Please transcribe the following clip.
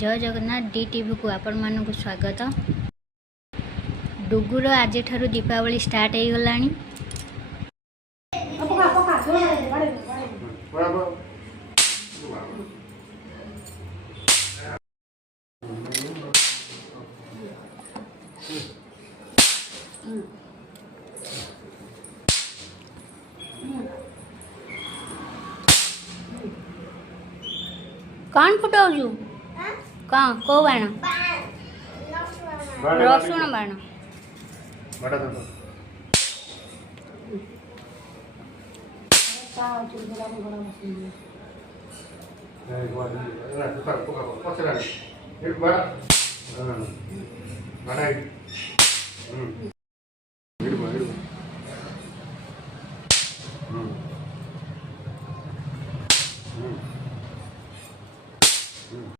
जय Jagannath D TV को आपण मानक स्वागत। डुगुर आज ठारू दीपावली स्टार्ट हो गलानी। कौन फुटाऊ कौन को बाण रसुण बाण